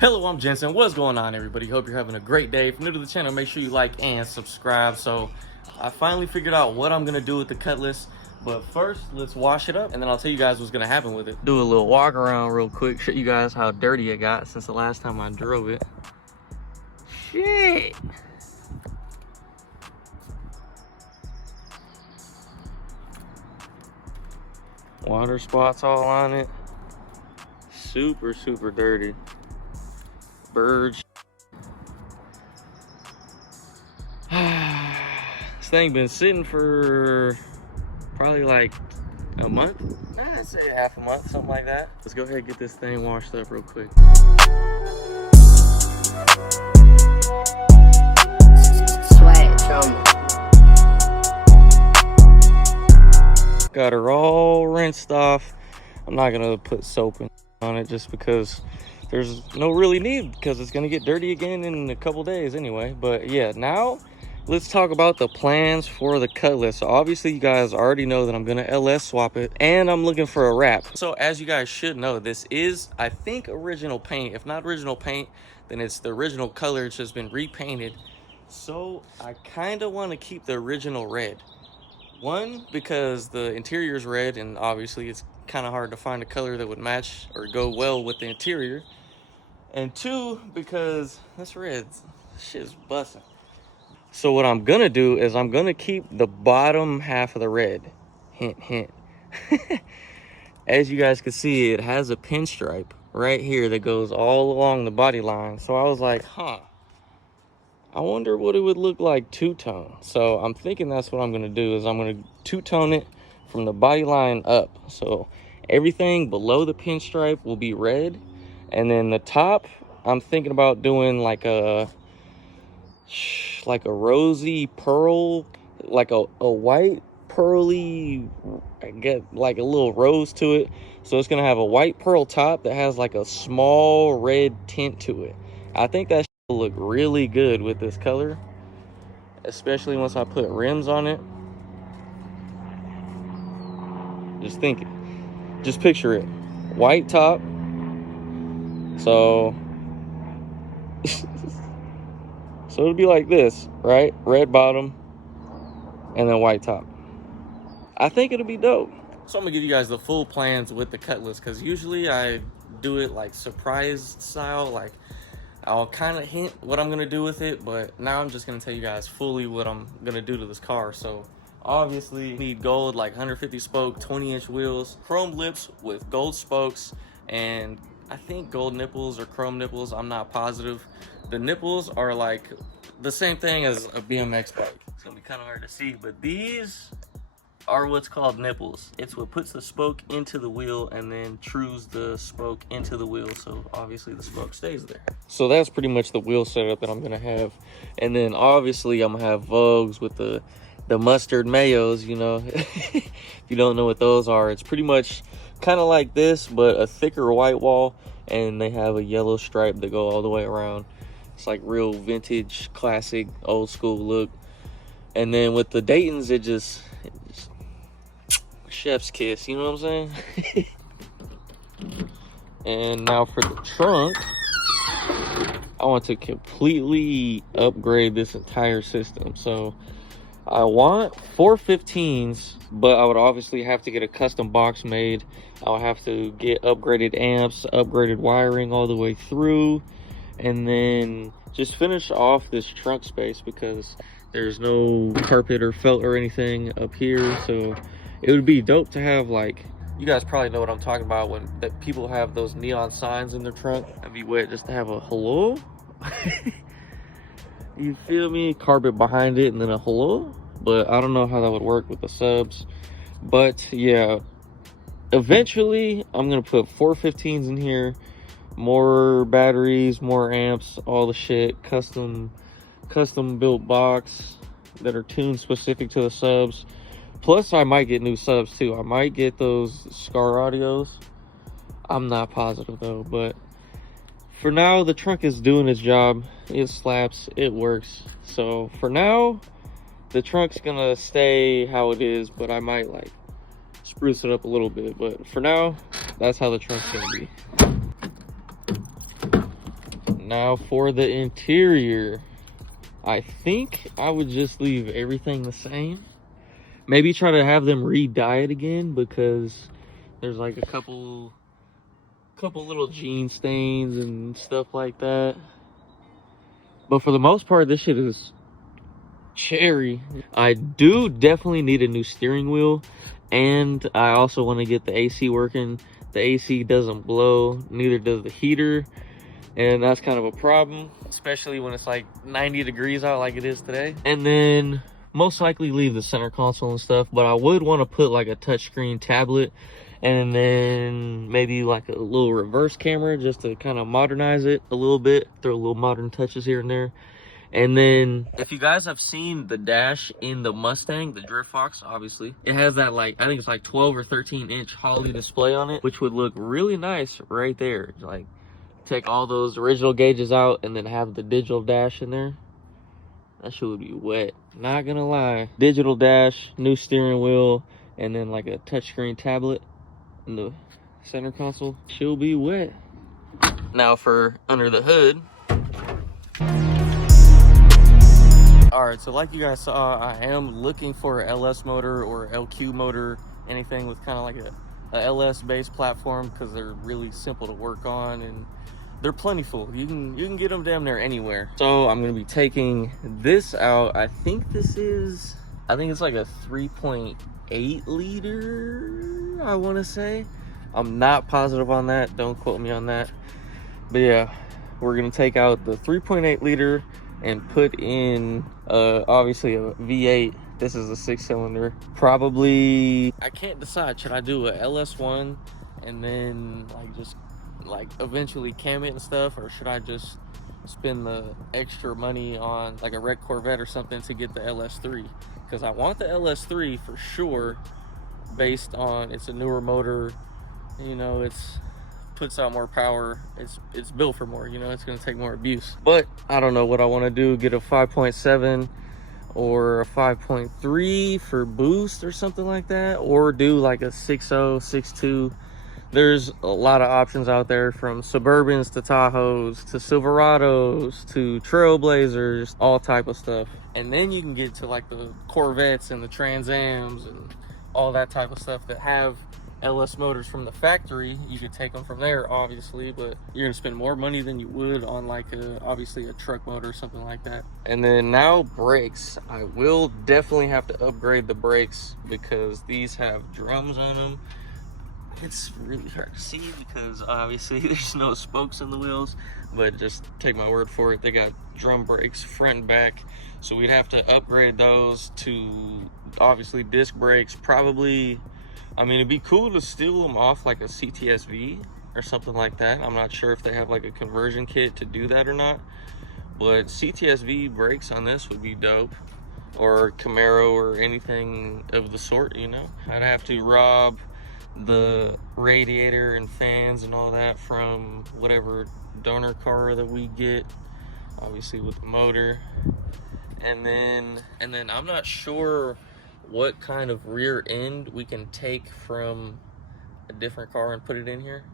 Hello, I'm Jensen. What's going on, everybody? Hope you're having a great day. If you're new to the channel, make sure you like and subscribe. So I finally figured out what I'm gonna do with the Cutlass, but first let's wash it up and then I'll tell you guys what's gonna happen with it. Do a little walk around real quick, show you guys how dirty it got since the last time I drove it. Shit. Water spots all on it. Super dirty. Birds. This thing been sitting for probably like a month. I'd say half a month, something like that. Let's go ahead and get this thing washed up real quick. Got her all rinsed off. I'm not gonna put soap on it just because there's no really need, because it's gonna get dirty again in a couple days anyway. But yeah, now let's talk about the plans for the Cutlass. So obviously you guys already know that I'm gonna LS swap it and I'm looking for a wrap. So as you guys should know, this is, I think, original paint. If not original paint, then it's the original color. It's just been repainted. So I kind of want to keep the original red. One, because the interior is red and obviously it's kind of hard to find a color that would match or go well with the interior. And two, because this red shit's busting. So what I'm gonna do is I'm gonna keep the bottom half of the red. Hint, hint. As you guys can see, it has a pinstripe right here that goes all along the body line. So I was like, I wonder what it would look like two-tone. So I'm thinking that's what I'm gonna do, is I'm gonna two-tone it from the body line up. So everything below the pinstripe will be red. And then the top, I'm thinking about doing like a rosy pearl, like a white pearly, I get like a little rose to it. So it's gonna have a white pearl top that has like a small red tint to it. I think that will look really good with this color, especially once I put rims on it. Just think it. Just picture it. White top. So it'll be like this, right? Red bottom and then white top. I think it'll be dope. So I'm gonna give you guys the full plans with the Cutlass, because usually I do it like surprise style. Like I'll kind of hint what I'm gonna do with it, but now I'm just gonna tell you guys fully what I'm gonna do to this car. So obviously you need gold, like 150 spoke, 20-inch wheels, chrome lips with gold spokes, and I think gold nipples or chrome nipples, I'm not positive. The nipples are like the same thing as a BMX bike. It's gonna be kind of hard to see, but these are what's called nipples. It's what puts the spoke into the wheel and then trues the spoke into the wheel, so obviously the spoke stays there. So that's pretty much the wheel setup that I'm gonna have. And then obviously I'm gonna have Vogues with the mustard mayos, you know. If you don't know what those are, it's pretty much kind of like this, but a thicker white wall, and they have a yellow stripe that go all the way around. It's like real vintage, classic, old school look. And then with the Daytons, it just chef's kiss, you know what I'm saying? And now for the trunk, I want to completely upgrade this entire system. So I want 415s, but I would obviously have to get a custom box made. I would have to get upgraded amps, upgraded wiring all the way through, and then just finish off this trunk space because there's no carpet or felt or anything up here. So it would be dope to have, like, you guys probably know what I'm talking about when that people have those neon signs in their trunk. That'd be wet just to have a hello. You feel me? Carpet behind it and then a hello. But I don't know how that would work with the subs. But yeah, eventually I'm gonna put 415s in here, more batteries, more amps, all the shit, custom built box that are tuned specific to the subs. Plus I might get new subs too. I might get those Scar Audios. I'm not positive though, but for now the trunk is doing its job. It slaps, it works. So for now the trunk's gonna stay how it is, but I might like spruce it up a little bit. But for now, that's how the trunk's gonna be. Now for the interior, I think I would just leave everything the same. Maybe try to have them re-dye it again, because there's like a couple little jean stains and stuff like that. But for the most part, this shit is cherry. I do definitely need a new steering wheel, and I also want to get the AC working. The AC doesn't blow, neither does the heater, and that's kind of a problem, especially when it's like 90 degrees out like it is today. And then most likely leave the center console and stuff, but I would want to put like a touchscreen tablet, and then maybe like a little reverse camera just to kind of modernize it a little bit, throw little modern touches here and there. And then if you guys have seen the dash in the Mustang, the Drift Fox, obviously, it has that, like, I think it's like 12 or 13 inch Holley display on it, which would look really nice right there. Like, take all those original gauges out and then have the digital dash in there. That shit would be wet, not gonna lie. Digital dash, new steering wheel, and then like a touchscreen tablet in the center console. She'll be wet. Now for under the hood. All right, so like you guys saw, I am looking for a LS motor or LQ motor, anything with kind of like a LS based platform, because they're really simple to work on and they're plentiful. You can get them damn near anywhere. So I'm gonna be taking this out. I think it's like a 3.8 liter, I want to say. I'm not positive on that, don't quote me on that. But yeah, we're gonna take out the 3.8 liter and put in obviously a V8. This is a 6-cylinder. Probably, I can't decide, should I do a LS1 and then like just like eventually cam it and stuff, or should I just spend the extra money on like a wrecked Corvette or something to get the LS3? Because I want the LS3 for sure, based on it's a newer motor, you know, it's puts out more power, it's built for more, you know, it's going to take more abuse. But I don't know what I want to do, get a 5.7 or a 5.3 for boost or something like that, or do like a 6.0 6.2. There's a lot of options out there, from Suburbans to Tahoes to Silverados to Trailblazers, all type of stuff. And then you can get to like the Corvettes and the Trans Ams and all that type of stuff that have LS motors from the factory. You could take them from there, obviously, but you're gonna spend more money than you would on like obviously a truck motor or something like that. And then now brakes. I will definitely have to upgrade the brakes because these have drums on them. It's really hard to see because obviously there's no spokes in the wheels, but just take my word for it, they got drum brakes front and back. So we'd have to upgrade those to obviously disc brakes. Probably, I mean, it'd be cool to steal them off like a CTSV or something like that. I'm not sure if they have like a conversion kit to do that or not, but CTSV brakes on this would be dope, or Camaro or anything of the sort, you know. I'd have to rob the radiator and fans and all that from whatever donor car that we get, obviously with the motor. And then I'm not sure what kind of rear end we can take from a different car and put it in here,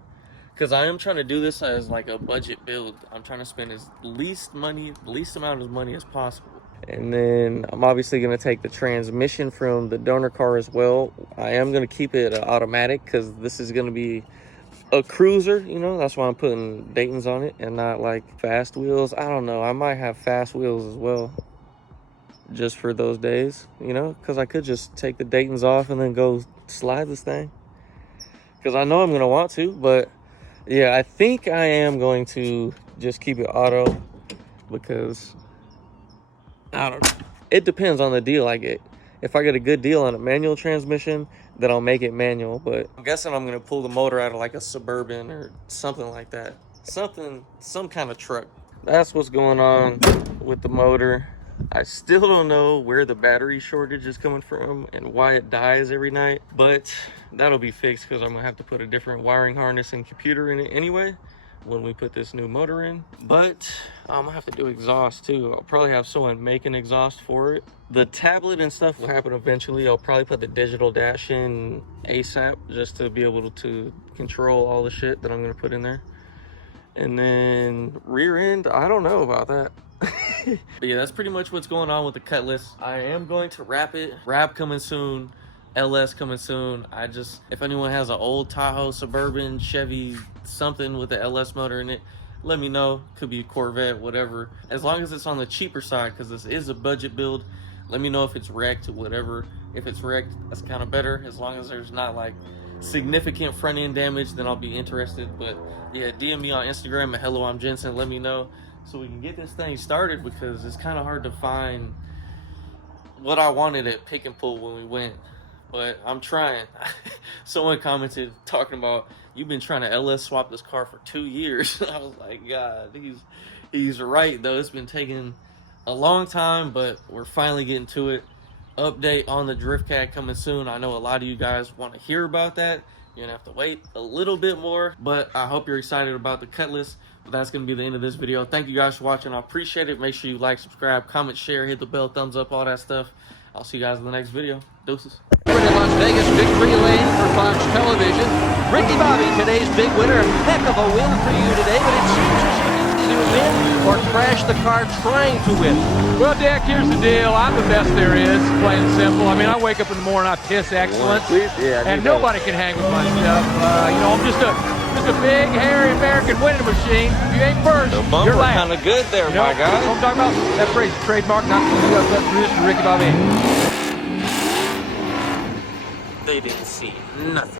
because I am trying to do this as like a budget build. I'm trying to spend the least amount of money as possible. And then I'm obviously going to take the transmission from the donor car as well. I am going to keep it automatic because this is going to be a cruiser, you know. That's why I'm putting Dayton's on it and not like fast wheels. I don't know, I might have fast wheels as well, just for those days, you know, because I could just take the Dayton's off and then go slide this thing, because I know I'm going to want to. But yeah, I think I am going to just keep it auto, because I don't know, it depends on the deal I get. If I get a good deal on a manual transmission, then I'll make it manual. But I'm guessing I'm going to pull the motor out of like a Suburban or something like that, some kind of truck. That's what's going on with the motor. I still don't know where the battery shortage is coming from and why it dies every night, but that'll be fixed because I'm gonna have to put a different wiring harness and computer in it anyway when we put this new motor in. But I'm gonna have to do exhaust too. I'll probably have someone make an exhaust for it. The tablet and stuff will happen eventually. I'll probably put the digital dash in ASAP just to be able to control all the shit that I'm gonna put in there. And then rear end, I don't know about that. But yeah, that's pretty much what's going on with the Cutlass. I am going to wrap it. Wrap coming soon. LS coming soon. If anyone has an old Tahoe, Suburban, Chevy, something with the LS motor in it, let me know. Could be a Corvette, whatever. As long as it's on the cheaper side, because this is a budget build. Let me know if it's wrecked, whatever. If it's wrecked, that's kind of better. As long as there's not like significant front end damage, then I'll be interested. But yeah, DM me on Instagram at Helloooimjensen. Let me know so we can get this thing started, because it's kind of hard to find what I wanted at Pick and Pull when we went. But I'm trying. Someone commented talking about, you've been trying to LS swap this car for 2 years. I was like, God, he's right though. It's been taking a long time, but we're finally getting to it. Update on the drift cat coming soon. I know a lot of you guys want to hear about that. You're gonna have to wait a little bit more, but I hope you're excited about the Cutlass. But that's gonna be the end of this video. Thank you guys for watching. I appreciate it. Make sure you like, subscribe, comment, share, hit the bell, thumbs up, all that stuff. I'll see you guys in the next video. Deuces. In Las Vegas, victory lane for Fox Television. Ricky Bobby, today's big winner. Heck of a win for you today, but it seems as if you either win or crash the car trying to win. Well, Dick, here's the deal. I'm the best there is, plain and simple. I mean, I wake up in the morning, I piss excellence, and nobody can hang with my stuff. You know, I'm just a big, hairy American winning machine. If you ain't first, The bumper you're last. kind of good there, You know, my guy. that's what I'm talking about. That phrase, trademark, not Ricky Bobby. They didn't see nothing.